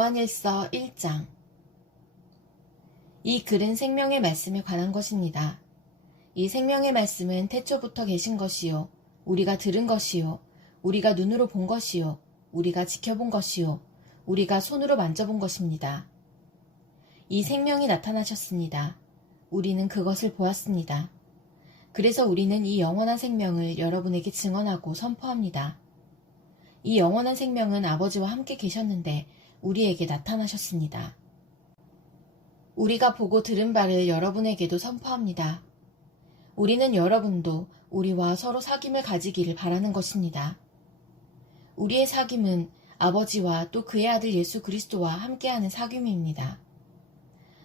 요한일서 1장. 이 글은 생명의 말씀에 관한 것입니다. 이 생명의 말씀은 태초부터 계신 것이요, 우리가 들은 것이요, 우리가 눈으로 본 것이요, 우리가 지켜본 것이요, 우리가 손으로 만져본 것입니다. 이 생명이 나타나셨습니다. 우리는 그것을 보았습니다. 그래서 우리는 이 영원한 생명을 여러분에게 증언하고 선포합니다. 이 영원한 생명은 아버지와 함께 계셨는데 우리에게 나타나셨습니다. 우리가 보고 들은 바를 여러분에게도 선포합니다. 우리는 여러분도 우리와 서로 사귐을 가지기를 바라는 것입니다. 우리의 사귐은 아버지와 또 그의 아들 예수 그리스도와 함께하는 사귐입니다.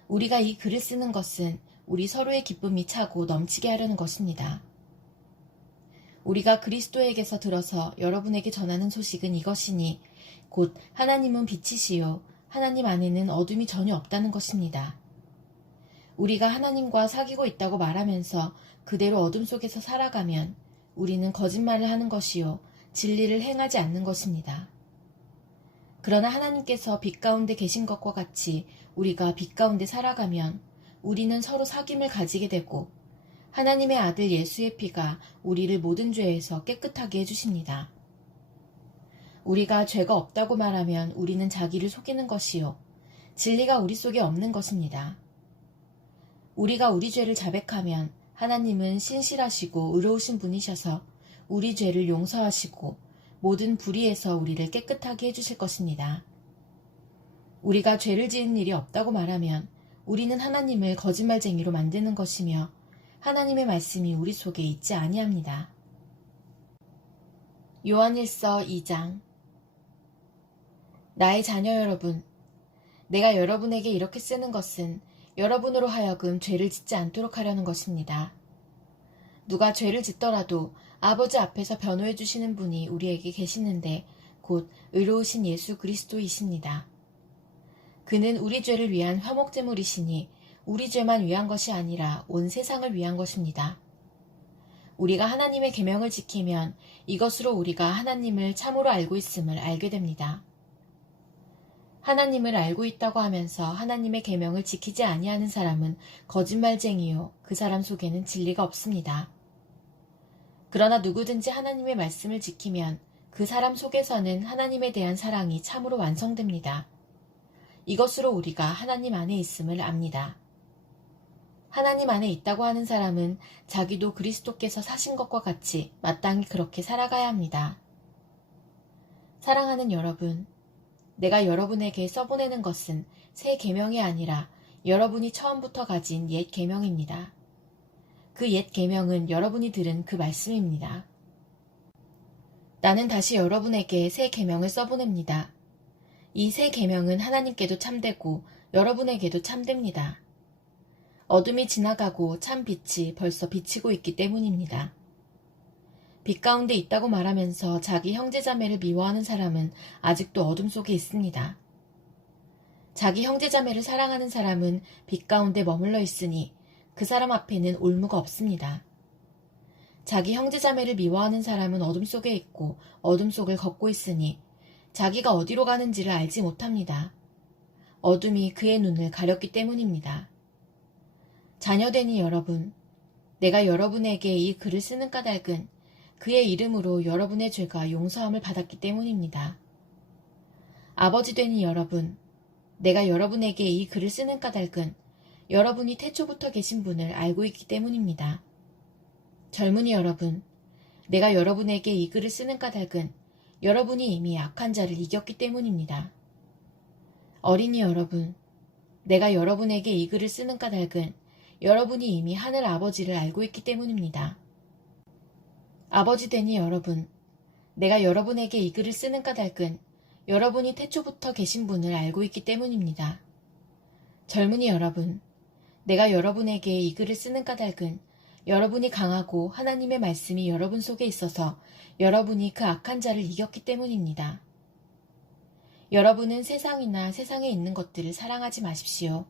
우리가 이 글을 쓰는 것은 우리 서로의 기쁨이 차고 넘치게 하려는 것입니다. 우리가 그리스도에게서 들어서 여러분에게 전하는 소식은 이것이니 곧 하나님은 빛이시요 하나님 안에는 어둠이 전혀 없다는 것입니다. 우리가 하나님과 사귀고 있다고 말하면서 그대로 어둠 속에서 살아가면 우리는 거짓말을 하는 것이요 진리를 행하지 않는 것입니다. 그러나 하나님께서 빛 가운데 계신 것과 같이 우리가 빛 가운데 살아가면 우리는 서로 사귐을 가지게 되고 하나님의 아들 예수의 피가 우리를 모든 죄에서 깨끗하게 해주십니다. 우리가 죄가 없다고 말하면 우리는 자기를 속이는 것이요 진리가 우리 속에 없는 것입니다. 우리가 우리 죄를 자백하면 하나님은 신실하시고 의로우신 분이셔서 우리 죄를 용서하시고 모든 불의에서 우리를 깨끗하게 해주실 것입니다. 우리가 죄를 지은 일이 없다고 말하면 우리는 하나님을 거짓말쟁이로 만드는 것이며 하나님의 말씀이 우리 속에 있지 아니합니다. 요한일서 2장. 나의 자녀 여러분, 내가 여러분에게 이렇게 쓰는 것은 여러분으로 하여금 죄를 짓지 않도록 하려는 것입니다. 누가 죄를 짓더라도 아버지 앞에서 변호해 주시는 분이 우리에게 계시는데 곧 의로우신 예수 그리스도이십니다. 그는 우리 죄를 위한 화목제물이시니 우리 죄만 위한 것이 아니라 온 세상을 위한 것입니다. 우리가 하나님의 계명을 지키면 이것으로 우리가 하나님을 참으로 알고 있음을 알게 됩니다. 하나님을 알고 있다고 하면서 하나님의 계명을 지키지 아니하는 사람은 거짓말쟁이요 그 사람 속에는 진리가 없습니다. 그러나 누구든지 하나님의 말씀을 지키면 그 사람 속에서는 하나님에 대한 사랑이 참으로 완성됩니다. 이것으로 우리가 하나님 안에 있음을 압니다. 하나님 안에 있다고 하는 사람은 자기도 그리스도께서 사신 것과 같이 마땅히 그렇게 살아가야 합니다. 사랑하는 여러분, 내가 여러분에게 써보내는 것은 새 계명이 아니라 여러분이 처음부터 가진 옛 계명입니다. 그 옛 계명은 여러분이 들은 그 말씀입니다. 나는 다시 여러분에게 새 계명을 써보냅니다. 이 새 계명은 하나님께도 참되고 여러분에게도 참됩니다. 어둠이 지나가고 참 빛이 벌써 비치고 있기 때문입니다. 빛 가운데 있다고 말하면서 자기 형제자매를 미워하는 사람은 아직도 어둠 속에 있습니다. 자기 형제자매를 사랑하는 사람은 빛 가운데 머물러 있으니 그 사람 앞에는 올무가 없습니다. 자기 형제자매를 미워하는 사람은 어둠 속에 있고 어둠 속을 걷고 있으니 자기가 어디로 가는지를 알지 못합니다. 어둠이 그의 눈을 가렸기 때문입니다. 자녀되니 여러분, 내가 여러분에게 이 글을 쓰는 까닭은 그의 이름으로 여러분의 죄가 용서함을 받았기 때문입니다. 아버지 되니 여러분, 내가 여러분에게 이 글을 쓰는 까닭은 여러분이 태초부터 계신 분을 알고 있기 때문입니다. 젊은이 여러분, 내가 여러분에게 이 글을 쓰는 까닭은 여러분이 이미 악한 자를 이겼기 때문입니다. 어린이 여러분, 내가 여러분에게 이 글을 쓰는 까닭은 여러분이 이미 하늘 아버지를 알고 있기 때문입니다. 아버지 되니 여러분, 내가 여러분에게 이 글을 쓰는 까닭은 여러분이 태초부터 계신 분을 알고 있기 때문입니다. 젊은이 여러분, 내가 여러분에게 이 글을 쓰는 까닭은 여러분이 강하고 하나님의 말씀이 여러분 속에 있어서 여러분이 그 악한 자를 이겼기 때문입니다. 여러분은 세상이나 세상에 있는 것들을 사랑하지 마십시오.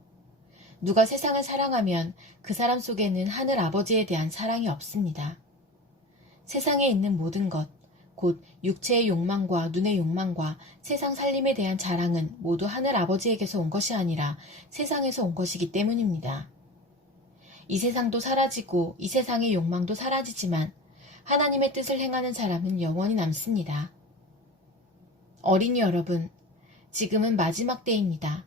누가 세상을 사랑하면 그 사람 속에는 하늘 아버지에 대한 사랑이 없습니다. 세상에 있는 모든 것, 곧 육체의 욕망과 눈의 욕망과 세상 살림에 대한 자랑은 모두 하늘 아버지에게서 온 것이 아니라 세상에서 온 것이기 때문입니다. 이 세상도 사라지고 이 세상의 욕망도 사라지지만 하나님의 뜻을 행하는 사람은 영원히 남습니다. 어린이 여러분, 지금은 마지막 때입니다.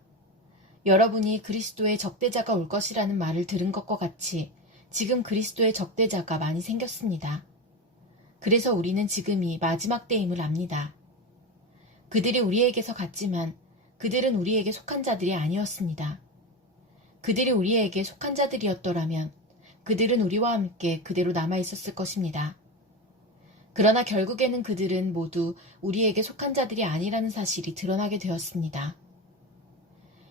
여러분이 그리스도의 적대자가 올 것이라는 말을 들은 것과 같이 지금 그리스도의 적대자가 많이 생겼습니다. 그래서 우리는 지금이 마지막 때임을 압니다. 그들이 우리에게서 갔지만 그들은 우리에게 속한 자들이 아니었습니다. 그들이 우리에게 속한 자들이었더라면 그들은 우리와 함께 그대로 남아있었을 것입니다. 그러나 결국에는 그들은 모두 우리에게 속한 자들이 아니라는 사실이 드러나게 되었습니다.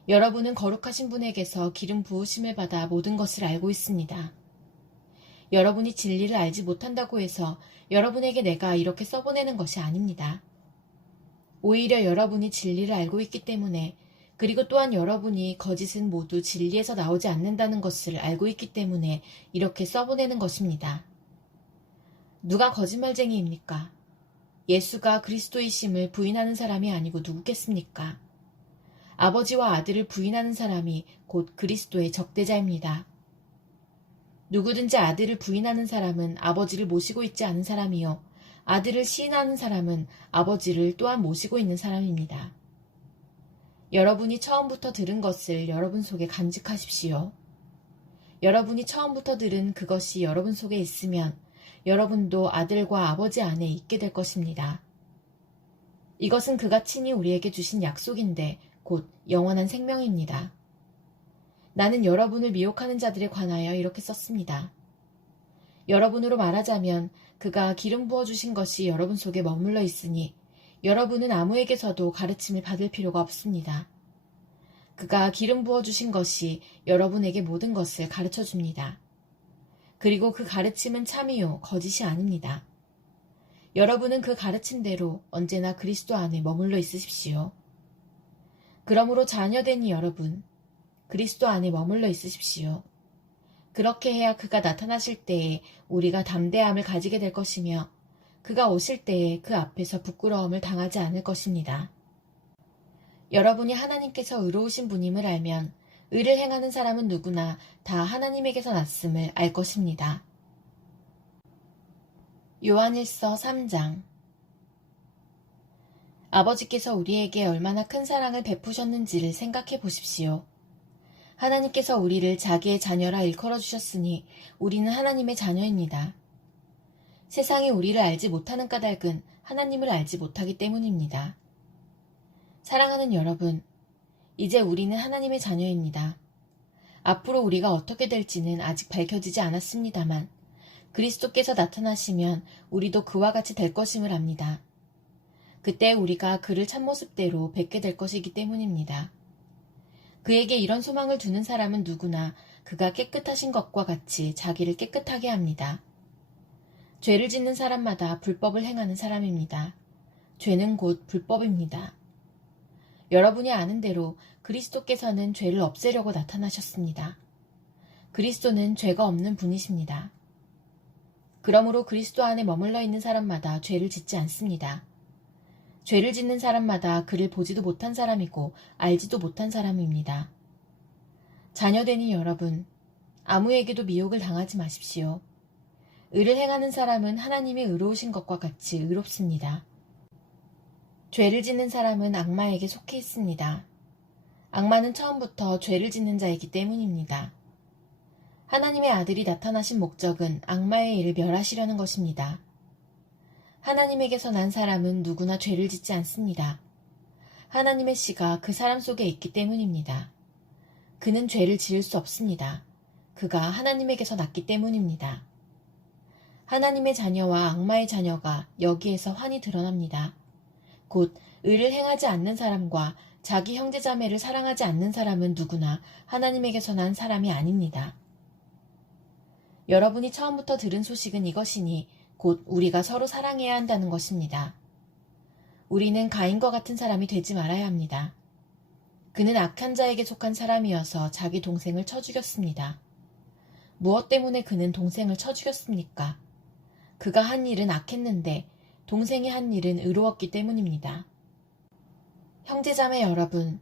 여러분은 거룩하신 분에게서 기름 부으심을 받아 모든 것을 알고 있습니다. 여러분이 진리를 알지 못한다고 해서 여러분에게 내가 이렇게 써보내는 것이 아닙니다. 오히려 여러분이 진리를 알고 있기 때문에 그리고 또한 여러분이 거짓은 모두 진리에서 나오지 않는다는 것을 알고 있기 때문에 이렇게 써보내는 것입니다. 누가 거짓말쟁이입니까? 예수가 그리스도이심을 부인하는 사람이 아니고 누구겠습니까? 아버지와 아들을 부인하는 사람이 곧 그리스도의 적대자입니다. 누구든지 아들을 부인하는 사람은 아버지를 모시고 있지 않은 사람이요. 아들을 시인하는 사람은 아버지를 또한 모시고 있는 사람입니다. 여러분이 처음부터 들은 것을 여러분 속에 간직하십시오. 여러분이 처음부터 들은 그것이 여러분 속에 있으면 여러분도 아들과 아버지 안에 있게 될 것입니다. 이것은 그가 친히 우리에게 주신 약속인데 곧 영원한 생명입니다. 나는 여러분을 미혹하는 자들에 관하여 이렇게 썼습니다. 여러분으로 말하자면 그가 기름 부어주신 것이 여러분 속에 머물러 있으니 여러분은 아무에게서도 가르침을 받을 필요가 없습니다. 그가 기름 부어주신 것이 여러분에게 모든 것을 가르쳐 줍니다. 그리고 그 가르침은 참이요 거짓이 아닙니다. 여러분은 그 가르침대로 언제나 그리스도 안에 머물러 있으십시오. 그러므로 자녀된 여러분, 그리스도 안에 머물러 있으십시오. 그렇게 해야 그가 나타나실 때에 우리가 담대함을 가지게 될 것이며 그가 오실 때에 그 앞에서 부끄러움을 당하지 않을 것입니다. 여러분이 하나님께서 의로우신 분임을 알면 의를 행하는 사람은 누구나 다 하나님에게서 났음을 알 것입니다. 요한일서 3장. 아버지께서 우리에게 얼마나 큰 사랑을 베푸셨는지를 생각해 보십시오. 하나님께서 우리를 자기의 자녀라 일컬어 주셨으니 우리는 하나님의 자녀입니다. 세상이 우리를 알지 못하는 까닭은 하나님을 알지 못하기 때문입니다. 사랑하는 여러분, 이제 우리는 하나님의 자녀입니다. 앞으로 우리가 어떻게 될지는 아직 밝혀지지 않았습니다만 그리스도께서 나타나시면 우리도 그와 같이 될 것임을 압니다. 그때 우리가 그를 참모습대로 뵙게 될 것이기 때문입니다. 그에게 이런 소망을 두는 사람은 누구나 그가 깨끗하신 것과 같이 자기를 깨끗하게 합니다. 죄를 짓는 사람마다 불법을 행하는 사람입니다. 죄는 곧 불법입니다. 여러분이 아는 대로 그리스도께서는 죄를 없애려고 나타나셨습니다. 그리스도는 죄가 없는 분이십니다. 그러므로 그리스도 안에 머물러 있는 사람마다 죄를 짓지 않습니다. 죄를 짓는 사람마다 그를 보지도 못한 사람이고 알지도 못한 사람입니다. 자녀되니 여러분, 아무에게도 미혹을 당하지 마십시오. 의를 행하는 사람은 하나님이 의로우신 것과 같이 의롭습니다. 죄를 짓는 사람은 악마에게 속해 있습니다. 악마는 처음부터 죄를 짓는 자이기 때문입니다. 하나님의 아들이 나타나신 목적은 악마의 일을 멸하시려는 것입니다. 하나님에게서 난 사람은 누구나 죄를 짓지 않습니다. 하나님의 씨가 그 사람 속에 있기 때문입니다. 그는 죄를 지을 수 없습니다. 그가 하나님에게서 났기 때문입니다. 하나님의 자녀와 악마의 자녀가 여기에서 환히 드러납니다. 곧 의를 행하지 않는 사람과 자기 형제자매를 사랑하지 않는 사람은 누구나 하나님에게서 난 사람이 아닙니다. 여러분이 처음부터 들은 소식은 이것이니 곧 우리가 서로 사랑해야 한다는 것입니다. 우리는 가인과 같은 사람이 되지 말아야 합니다. 그는 악한 자에게 속한 사람이어서 자기 동생을 쳐 죽였습니다. 무엇 때문에 그는 동생을 쳐 죽였습니까? 그가 한 일은 악했는데 동생이 한 일은 의로웠기 때문입니다. 형제자매 여러분,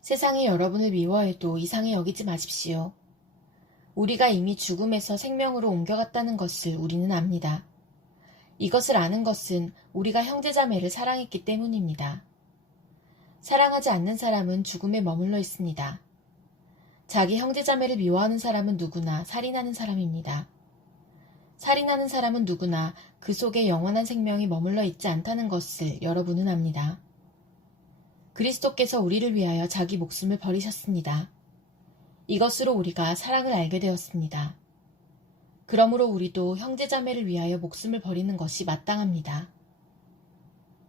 세상이 여러분을 미워해도 이상히 여기지 마십시오. 우리가 이미 죽음에서 생명으로 옮겨갔다는 것을 우리는 압니다. 이것을 아는 것은 우리가 형제자매를 사랑했기 때문입니다. 사랑하지 않는 사람은 죽음에 머물러 있습니다. 자기 형제자매를 미워하는 사람은 누구나 살인하는 사람입니다. 살인하는 사람은 누구나 그 속에 영원한 생명이 머물러 있지 않다는 것을 여러분은 압니다. 그리스도께서 우리를 위하여 자기 목숨을 버리셨습니다. 이것으로 우리가 사랑을 알게 되었습니다. 그러므로 우리도 형제자매를 위하여 목숨을 버리는 것이 마땅합니다.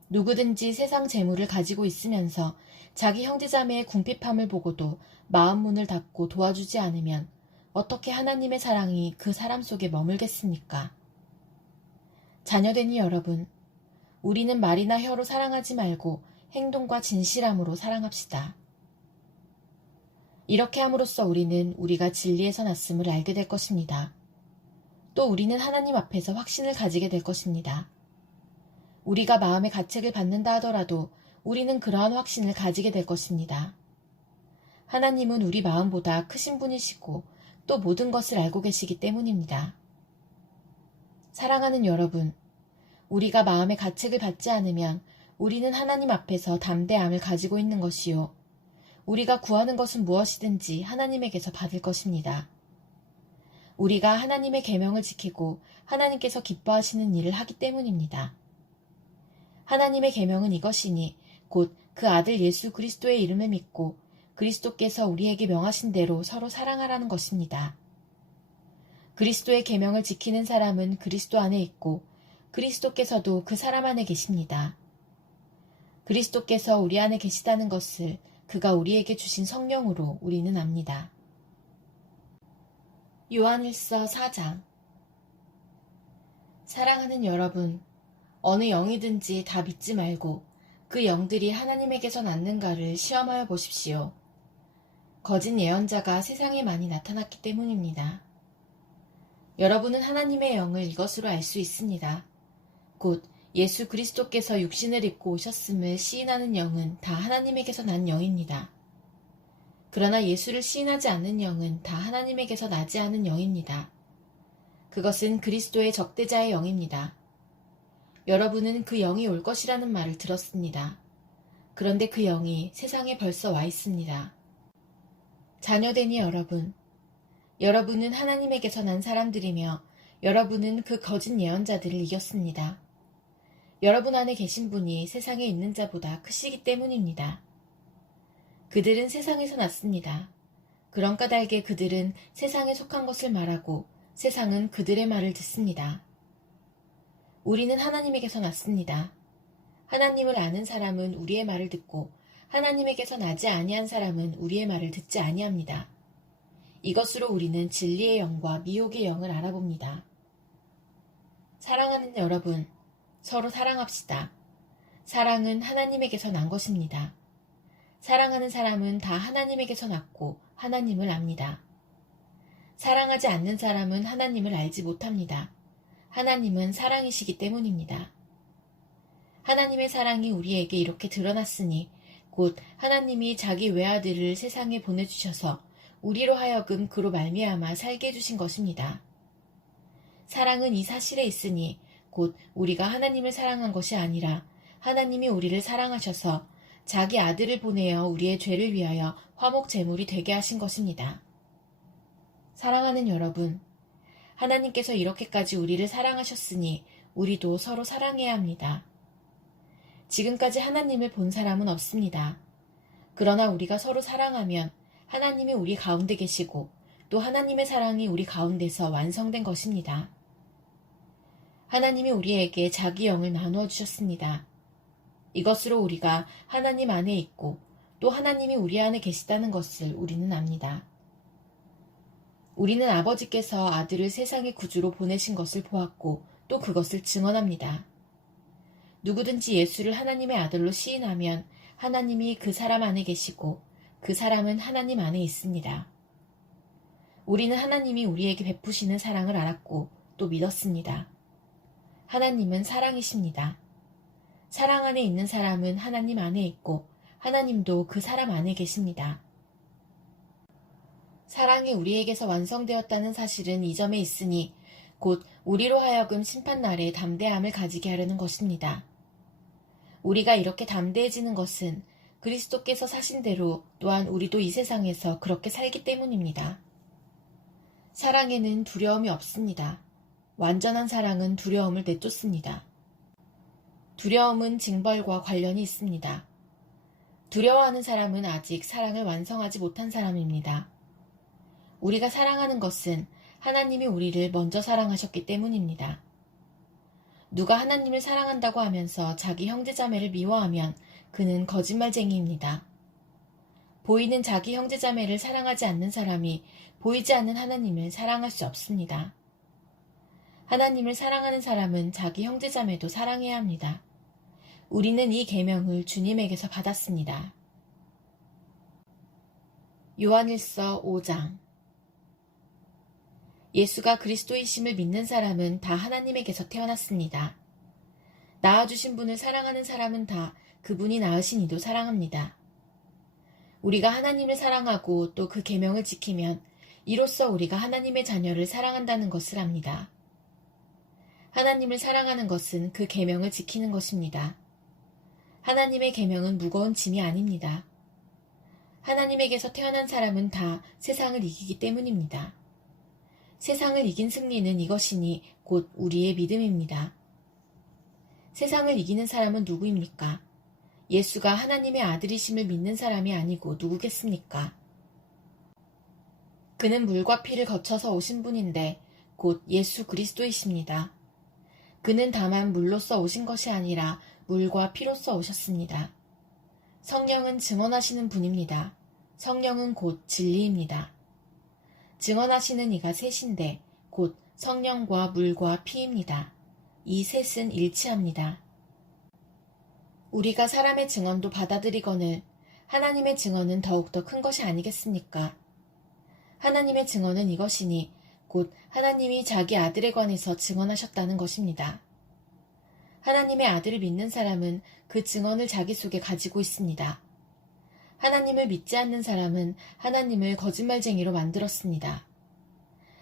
누구든지 세상 재물을 가지고 있으면서 자기 형제자매의 궁핍함을 보고도 마음 문을 닫고 도와주지 않으면 어떻게 하나님의 사랑이 그 사람 속에 머물겠습니까? 자녀되니 여러분, 우리는 말이나 혀로 사랑하지 말고 행동과 진실함으로 사랑합시다. 이렇게 함으로써 우리는 우리가 진리에서 났음을 알게 될 것입니다. 또 우리는 하나님 앞에서 확신을 가지게 될 것입니다. 우리가 마음의 가책을 받는다 하더라도 우리는 그러한 확신을 가지게 될 것입니다. 하나님은 우리 마음보다 크신 분이시고 또 모든 것을 알고 계시기 때문입니다. 사랑하는 여러분, 우리가 마음의 가책을 받지 않으면 우리는 하나님 앞에서 담대함을 가지고 있는 것이요. 우리가 구하는 것은 무엇이든지 하나님에게서 받을 것입니다. 우리가 하나님의 계명을 지키고 하나님께서 기뻐하시는 일을 하기 때문입니다. 하나님의 계명은 이것이니 곧 그 아들 예수 그리스도의 이름을 믿고 그리스도께서 우리에게 명하신 대로 서로 사랑하라는 것입니다. 그리스도의 계명을 지키는 사람은 그리스도 안에 있고 그리스도께서도 그 사람 안에 계십니다. 그리스도께서 우리 안에 계시다는 것을 그가 우리에게 주신 성령으로 우리는 압니다. 요한일서 4장. 사랑하는 여러분, 어느 영이든지 다 믿지 말고 그 영들이 하나님에게서 났는가를 시험하여 보십시오. 거짓 예언자가 세상에 많이 나타났기 때문입니다. 여러분은 하나님의 영을 이것으로 알 수 있습니다. 곧 예수 그리스도께서 육신을 입고 오셨음을 시인하는 영은 다 하나님에게서 난 영입니다. 그러나 예수를 시인하지 않는 영은 다 하나님에게서 나지 않은 영입니다. 그것은 그리스도의 적대자의 영입니다. 여러분은 그 영이 올 것이라는 말을 들었습니다. 그런데 그 영이 세상에 벌써 와 있습니다. 자녀되니 여러분은 하나님에게서 난 사람들이며 여러분은 그 거짓 예언자들을 이겼습니다. 여러분 안에 계신 분이 세상에 있는 자보다 크시기 때문입니다. 그들은 세상에서 났습니다. 그런 까닭에 그들은 세상에 속한 것을 말하고 세상은 그들의 말을 듣습니다. 우리는 하나님에게서 났습니다. 하나님을 아는 사람은 우리의 말을 듣고 하나님에게서 나지 아니한 사람은 우리의 말을 듣지 아니합니다. 이것으로 우리는 진리의 영과 미혹의 영을 알아봅니다. 사랑하는 여러분, 서로 사랑합시다. 사랑은 하나님에게서 난 것입니다. 사랑하는 사람은 다 하나님에게서 났고 하나님을 압니다. 사랑하지 않는 사람은 하나님을 알지 못합니다. 하나님은 사랑이시기 때문입니다. 하나님의 사랑이 우리에게 이렇게 드러났으니 곧 하나님이 자기 외아들을 세상에 보내주셔서 우리로 하여금 그로 말미암아 살게 해주신 것입니다. 사랑은 이 사실에 있으니 곧 우리가 하나님을 사랑한 것이 아니라 하나님이 우리를 사랑하셔서 자기 아들을 보내어 우리의 죄를 위하여 화목 제물이 되게 하신 것입니다. 사랑하는 여러분, 하나님께서 이렇게까지 우리를 사랑하셨으니 우리도 서로 사랑해야 합니다. 지금까지 하나님을 본 사람은 없습니다. 그러나 우리가 서로 사랑하면 하나님이 우리 가운데 계시고 또 하나님의 사랑이 우리 가운데서 완성된 것입니다. 하나님이 우리에게 자기 영을 나누어 주셨습니다. 이것으로 우리가 하나님 안에 있고 또 하나님이 우리 안에 계시다는 것을 우리는 압니다. 우리는 아버지께서 아들을 세상의 구주로 보내신 것을 보았고 또 그것을 증언합니다. 누구든지 예수를 하나님의 아들로 시인하면 하나님이 그 사람 안에 계시고 그 사람은 하나님 안에 있습니다. 우리는 하나님이 우리에게 베푸시는 사랑을 알았고 또 믿었습니다. 하나님은 사랑이십니다. 사랑 안에 있는 사람은 하나님 안에 있고 하나님도 그 사람 안에 계십니다. 사랑이 우리에게서 완성되었다는 사실은 이 점에 있으니 곧 우리로 하여금 심판날에 담대함을 가지게 하려는 것입니다. 우리가 이렇게 담대해지는 것은 그리스도께서 사신 대로 또한 우리도 이 세상에서 그렇게 살기 때문입니다. 사랑에는 두려움이 없습니다. 완전한 사랑은 두려움을 내쫓습니다. 두려움은 징벌과 관련이 있습니다. 두려워하는 사람은 아직 사랑을 완성하지 못한 사람입니다. 우리가 사랑하는 것은 하나님이 우리를 먼저 사랑하셨기 때문입니다. 누가 하나님을 사랑한다고 하면서 자기 형제자매를 미워하면 그는 거짓말쟁이입니다. 보이는 자기 형제자매를 사랑하지 않는 사람이 보이지 않는 하나님을 사랑할 수 없습니다. 하나님을 사랑하는 사람은 자기 형제자매도 사랑해야 합니다. 우리는 이 계명을 주님에게서 받았습니다. 요한일서 5장. 예수가 그리스도이심을 믿는 사람은 다 하나님에게서 태어났습니다. 낳아주신 분을 사랑하는 사람은 다 그분이 낳으신 이도 사랑합니다. 우리가 하나님을 사랑하고 또 그 계명을 지키면 이로써 우리가 하나님의 자녀를 사랑한다는 것을 압니다. 하나님을 사랑하는 것은 그 계명을 지키는 것입니다. 하나님의 계명은 무거운 짐이 아닙니다. 하나님에게서 태어난 사람은 다 세상을 이기기 때문입니다. 세상을 이긴 승리는 이것이니 곧 우리의 믿음입니다. 세상을 이기는 사람은 누구입니까? 예수가 하나님의 아들이심을 믿는 사람이 아니고 누구겠습니까? 그는 물과 피를 거쳐서 오신 분인데 곧 예수 그리스도이십니다. 그는 다만 물로써 오신 것이 아니라 물과 피로써 오셨습니다. 성령은 증언하시는 분입니다. 성령은 곧 진리입니다. 증언하시는 이가 셋인데 곧 성령과 물과 피입니다. 이 셋은 일치합니다. 우리가 사람의 증언도 받아들이거늘 하나님의 증언은 더욱더 큰 것이 아니겠습니까? 하나님의 증언은 이것이니 곧 하나님이 자기 아들에 관해서 증언하셨다는 것입니다. 하나님의 아들을 믿는 사람은 그 증언을 자기 속에 가지고 있습니다. 하나님을 믿지 않는 사람은 하나님을 거짓말쟁이로 만들었습니다.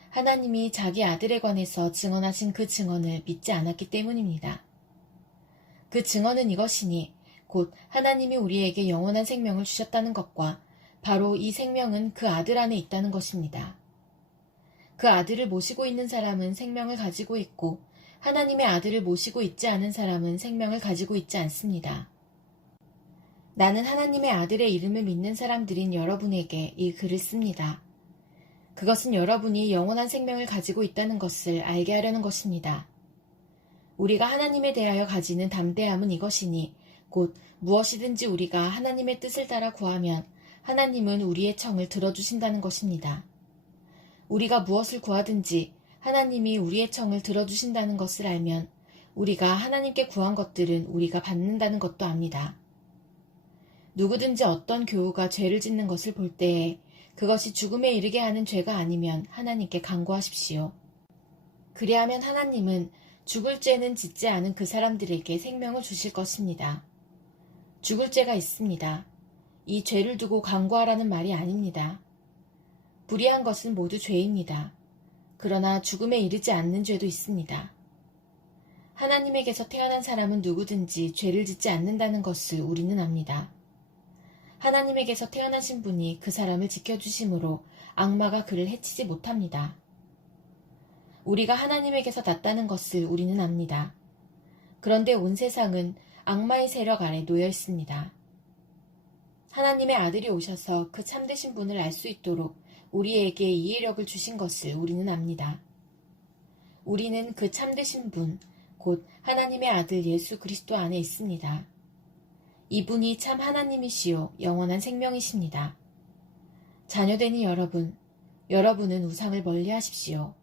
하나님이 자기 아들에 관해서 증언하신 그 증언을 믿지 않았기 때문입니다. 그 증언은 이것이니 곧 하나님이 우리에게 영원한 생명을 주셨다는 것과 바로 이 생명은 그 아들 안에 있다는 것입니다. 그 아들을 모시고 있는 사람은 생명을 가지고 있고 하나님의 아들을 모시고 있지 않은 사람은 생명을 가지고 있지 않습니다. 나는 하나님의 아들의 이름을 믿는 사람들인 여러분에게 이 글을 씁니다. 그것은 여러분이 영원한 생명을 가지고 있다는 것을 알게 하려는 것입니다. 우리가 하나님에 대하여 가지는 담대함은 이것이니 곧 무엇이든지 우리가 하나님의 뜻을 따라 구하면 하나님은 우리의 청을 들어주신다는 것입니다. 우리가 무엇을 구하든지 하나님이 우리의 청을 들어주신다는 것을 알면 우리가 하나님께 구한 것들은 우리가 받는다는 것도 압니다. 누구든지 어떤 교우가 죄를 짓는 것을 볼 때에 그것이 죽음에 이르게 하는 죄가 아니면 하나님께 간구하십시오. 그리하면 하나님은 죽을 죄는 짓지 않은 그 사람들에게 생명을 주실 것입니다. 죽을 죄가 있습니다. 이 죄를 두고 간구하라는 말이 아닙니다. 불의한 것은 모두 죄입니다. 그러나 죽음에 이르지 않는 죄도 있습니다. 하나님에게서 태어난 사람은 누구든지 죄를 짓지 않는다는 것을 우리는 압니다. 하나님에게서 태어나신 분이 그 사람을 지켜주심으로 악마가 그를 해치지 못합니다. 우리가 하나님에게서 났다는 것을 우리는 압니다. 그런데 온 세상은 악마의 세력 아래 놓여 있습니다. 하나님의 아들이 오셔서 그 참되신 분을 알 수 있도록 우리에게 이해력을 주신 것을 우리는 압니다. 우리는 그 참되신 분, 곧 하나님의 아들 예수 그리스도 안에 있습니다. 이분이 참 하나님이시요 영원한 생명이십니다. 자녀되니 여러분, 여러분은 우상을 멀리 하십시오.